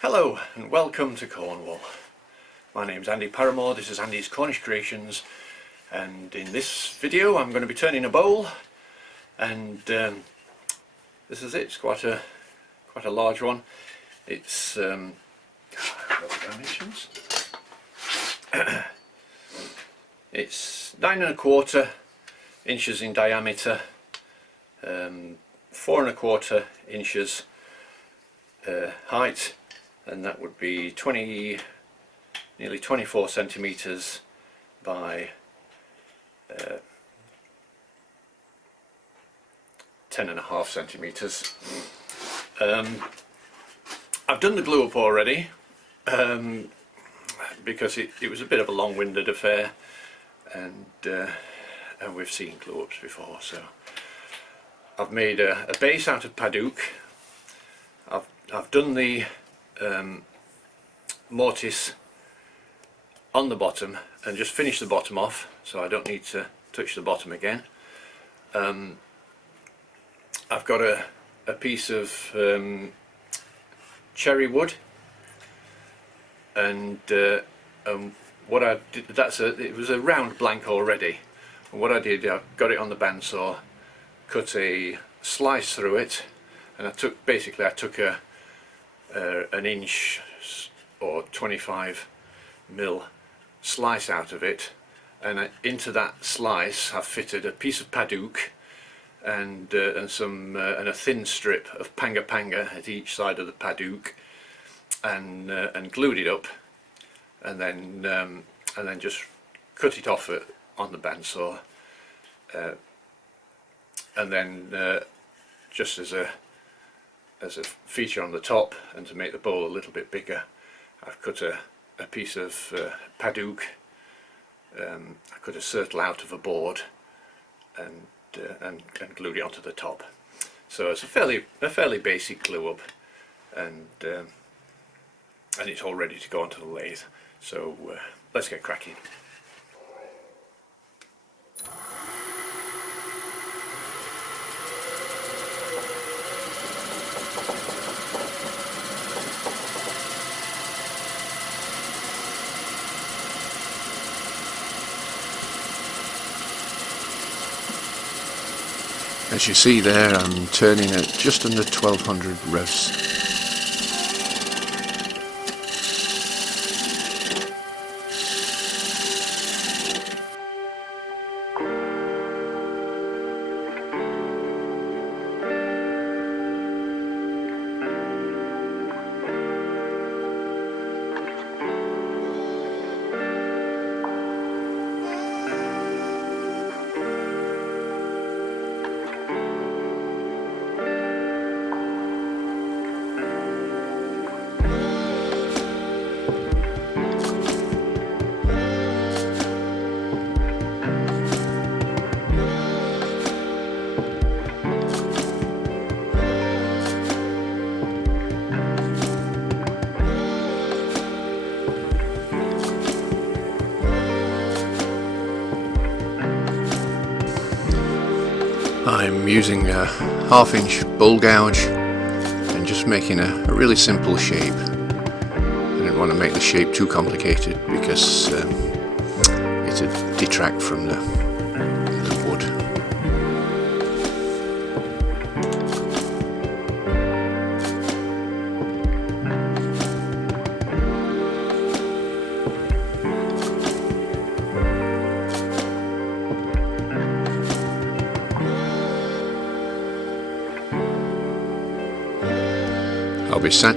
Hello and welcome to Cornwall. My name's Andy Paramore, this is Andy's Cornish Creations, and in this video I'm going to be turning a bowl, and this is it. It's quite a large one. It's dimensions. It's 9¼ inches in diameter, 4¼ inches height, and that would be nearly 24 centimeters by 10.5 centimeters. I've done the glue up already because it was a bit of a long-winded affair, and we've seen glue ups before. So I've made a base out of Padouk. I've done the mortise on the bottom and just finished the bottom off, so I don't need to touch the bottom again. I've got a piece of cherry wood, and what I did, it was a round blank already, and what I did, I got it on the bandsaw, cut a slice through it, and I took an inch or 25mm slice out of it, and into that slice I've fitted a piece of Padouk and a thin strip of Panga Panga at each side of the Padouk, and glued it up, and then just cut it off on the bandsaw, and then just as a feature on the top, and to make the bowl a little bit bigger, I've cut a piece of Padouk. I cut a circle out of a board and glued it onto the top. So it's a fairly basic glue up, and it's all ready to go onto the lathe. So let's get cracking. As you see there, I'm turning at just under 1200 revs. I'm using a 1/2 inch bowl gouge and just making a really simple shape. I didn't want to make the shape too complicated because it'd detract from the wood. I'll be sat.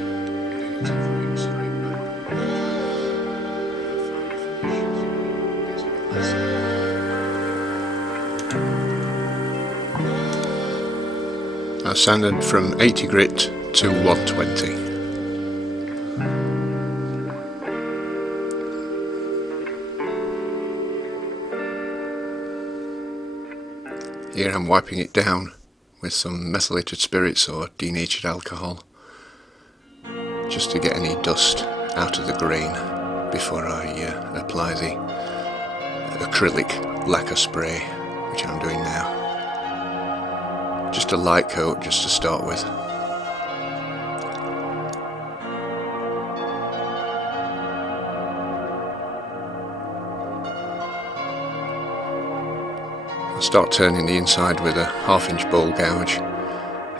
I sanded from 80 grit to 120. Here I'm wiping it down with some methylated spirits or denatured alcohol, just to get any dust out of the grain before I apply the acrylic lacquer spray, which I'm doing now. Just a light coat just to start with. start turning the inside with a 1/2 inch bowl gouge,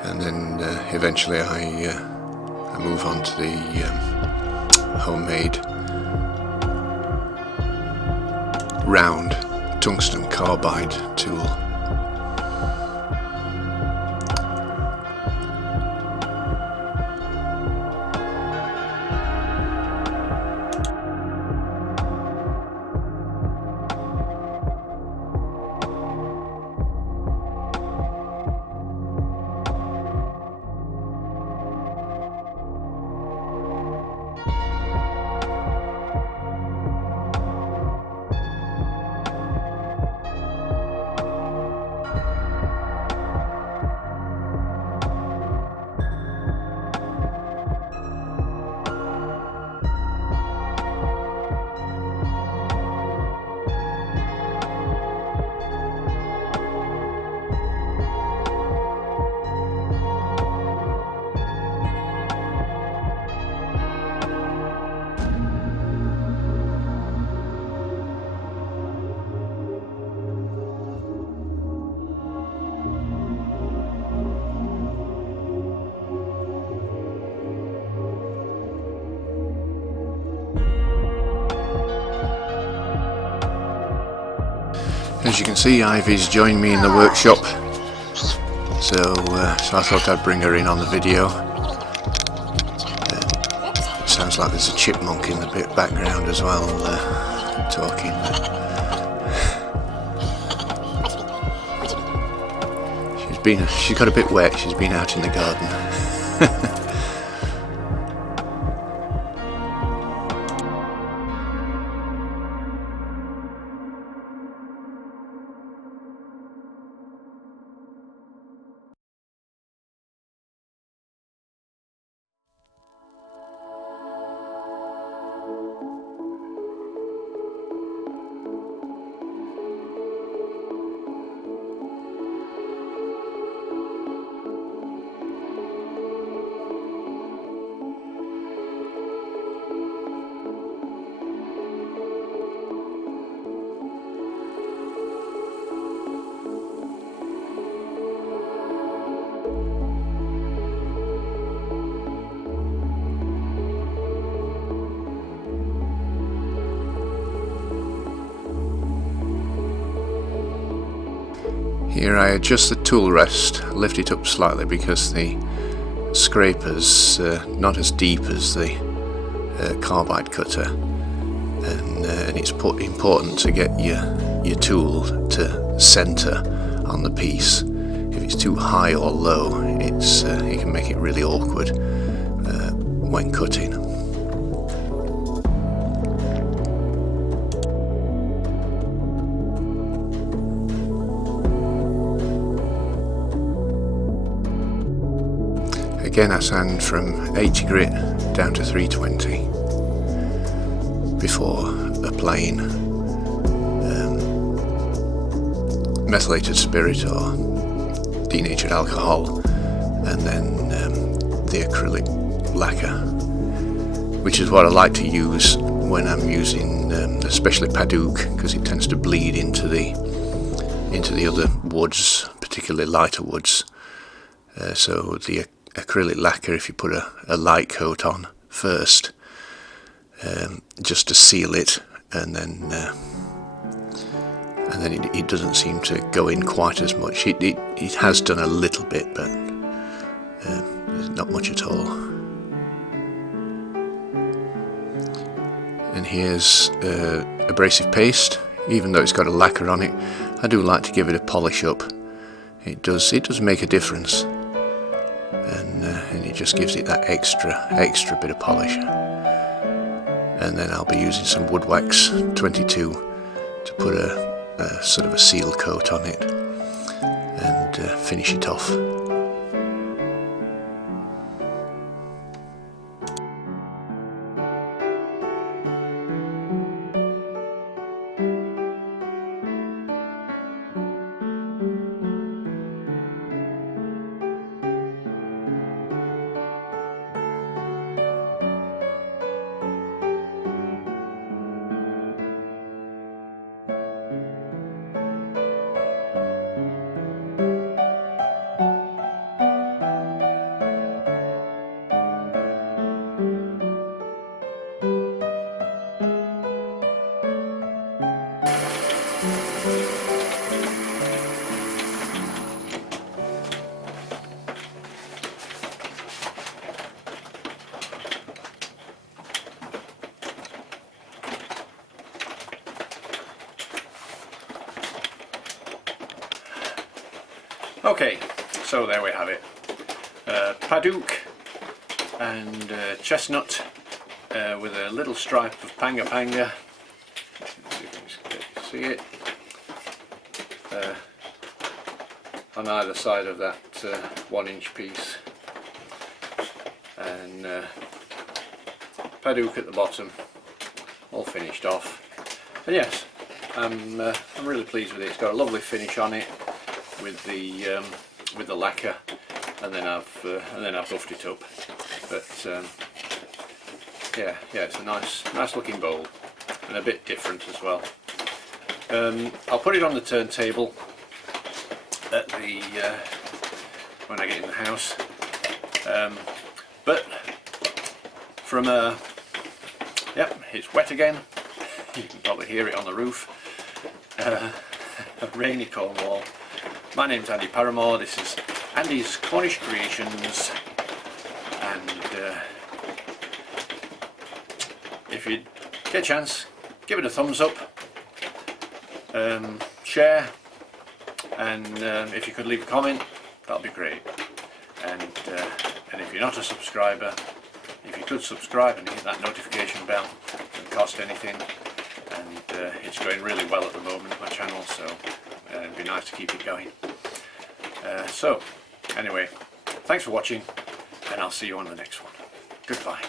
and then eventually I move on to the homemade round tungsten carbide tool. As you can see, Ivy's joined me in the workshop, so I thought I'd bring her in on the video. It sounds like there's a chipmunk in the background as well, talking. She's got a bit wet. She's been out in the garden. Here I adjust the tool rest, lift it up slightly because the scraper's not as deep as the carbide cutter, and it's important to get your tool to centre on the piece. If it's too high or low, it can make it really awkward when cutting. Again, I sand from 80 grit down to 320 before applying methylated spirit or denatured alcohol, and then the acrylic lacquer, which is what I like to use when I'm using especially Padouk, because it tends to bleed into the other woods, particularly lighter woods. So the acrylic lacquer, if you put a light coat on first, just to seal it, and then it doesn't seem to go in quite as much. It has done a little bit, but not much at all. And here's abrasive paste. Even though it's got a lacquer on it, I do like to give it a polish up. It does make a difference. And it just gives it that extra bit of polish. And then I'll be using some wood wax 22 to put a sort of a seal coat on it and finish it off. Okay, so there we have it. Padouk and chestnut with a little stripe of Panga Panga. See it? On either side of that 1-inch piece, and Padouk at the bottom, all finished off. And yes, I'm really pleased with it. It's got a lovely finish on it with the lacquer, and then I've buffed it up. But yeah, it's a nice looking bowl, and a bit different as well. I'll put it on the turntable at the when I get in the house. But from yep, it's wet again. You can probably hear it on the roof. Rainy Cornwall. My name's Andy Paramore. This is Andy's Cornish Creations, and if you get a chance, give it a thumbs up, share, and if you could leave a comment, that'll be great. And if you're not a subscriber, if you could subscribe and hit that notification bell, it doesn't cost anything, and it's going really well at the moment, my channel, so it'd be nice to keep it going. So anyway, thanks for watching, and I'll see you on the next one. Goodbye.